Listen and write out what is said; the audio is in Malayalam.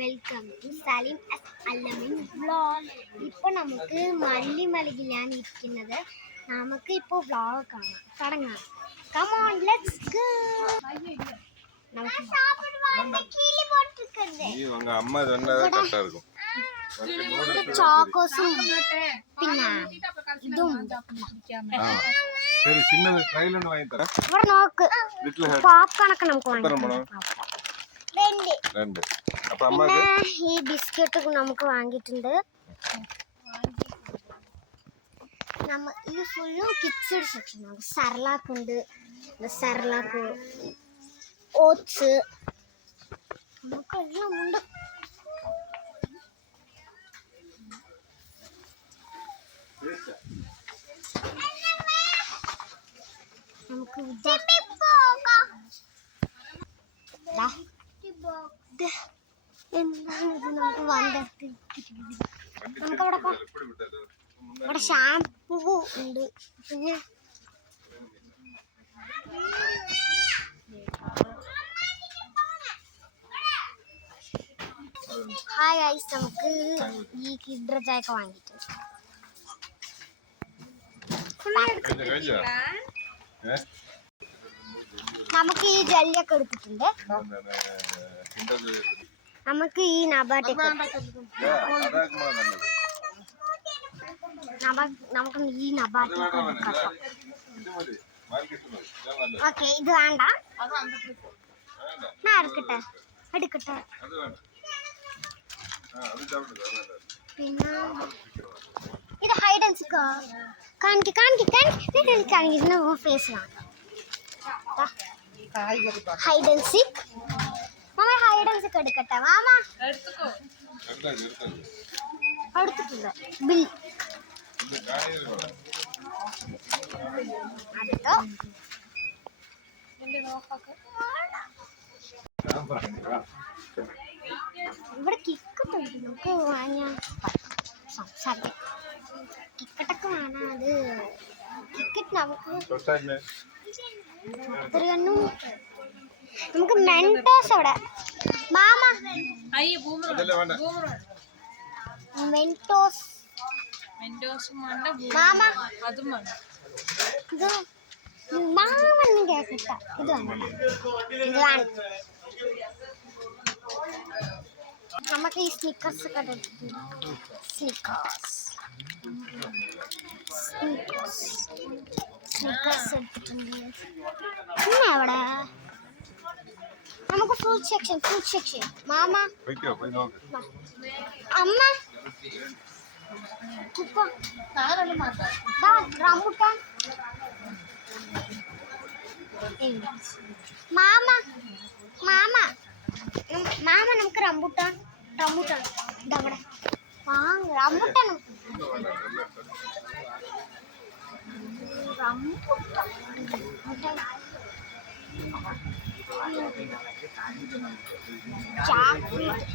Welcome to Saleem Allamin vlog. ഇപ്പോൾ നമുക്ക് മല്ലിമലയിലാണ് ഇരിക്കുന്നത്. നമുക്ക് ഇപ്പോൾ വ്ളോഗ് കാണാം, തുടങ്ങാം. Come on, let's go. ചോക്കോസും പിന്നെ ഇതും ഇവിടെ നോക്ക്, പോപ്കോണൊക്കെ നമുക്ക് വാങ്ങിക്കാം. പിന്നെ ഈ ബിസ്ക്കറ്റ് നമുക്ക് വാങ്ങിയിട്ടുണ്ട്. ഈ ഫുള്ളും കിഡ്സ് സെക്ഷനാണ്. സെർലാക്ക് ഉണ്ട്, സെർലാക്ക്, ഓട്സ്, നമുക്കെല്ലാം ഉണ്ട്. നമുക്ക് എന്താണിത്? നമുക്ക് വണ്ടി നമുക്കവിടെ ഇവിടെ ഷാമ്പൂ ഉണ്ട്. പിന്നെ ഹായ് ഐസ്, നമുക്ക് ഈ കിഡ്ര ചായയൊക്കെ വാങ്ങിയിട്ട് നമുക്ക് ഈ ജെല്ലിയൊക്കെ എടുത്തിട്ടുണ്ട്. നമുക്ക് ഈ നബാട്ടൊക്കെ നമുക്ക് ഈ നബാട്ടൊക്കെ എടുക്കാം. ഓക്കെ, ഇത് വേണ്ട, ഞാൻ എടുക്കട്ടെ. പിന്നെ ഇത് ഹൈഡ് ആൻഡ് സീക്ക് കാണിക്കുന്ന ഫേസ് കാണാം. Hide and seek, mama hide and seek എടുക്കട്ടെ. മാമ എടുത്തിട്ടുണ്ട്. ബിൽ അടുത്തോ ഇവിടെ കിക്കറ്റ് ഉണ്ട്, നമുക്ക് വാങ്ങാൻ സംസാരിക്കാം. കിക്കറ്റൊക്കെ വേണം. അത് കിക്കറ്റ് നമുക്ക് മെന്റോസ് അവിടെ മാമ മെന്റോസ് മാമ ഇത് മാമൊന്നും കേൾക്കട്ട. ഇത് വേണ്ട. നമുക്ക് ഈ സ്നിക്കേഴ്സ് ഒക്കെ എടുത്തിട്ടുണ്ട്. സ്നിക്കേഴ്സ് എടുത്തിട്ടുണ്ട്. പിന്നെ അവിടെ നമുക്ക് ഫ്രൂട്ട് സെക്ഷൻ മാമ അമ്മ റംബുട്ടാൻ മാമ നമുക്ക് റംബുട്ടാൻ ഇതവിടെ റംബുട്ടാൻ ചാക്ലേറ്റ്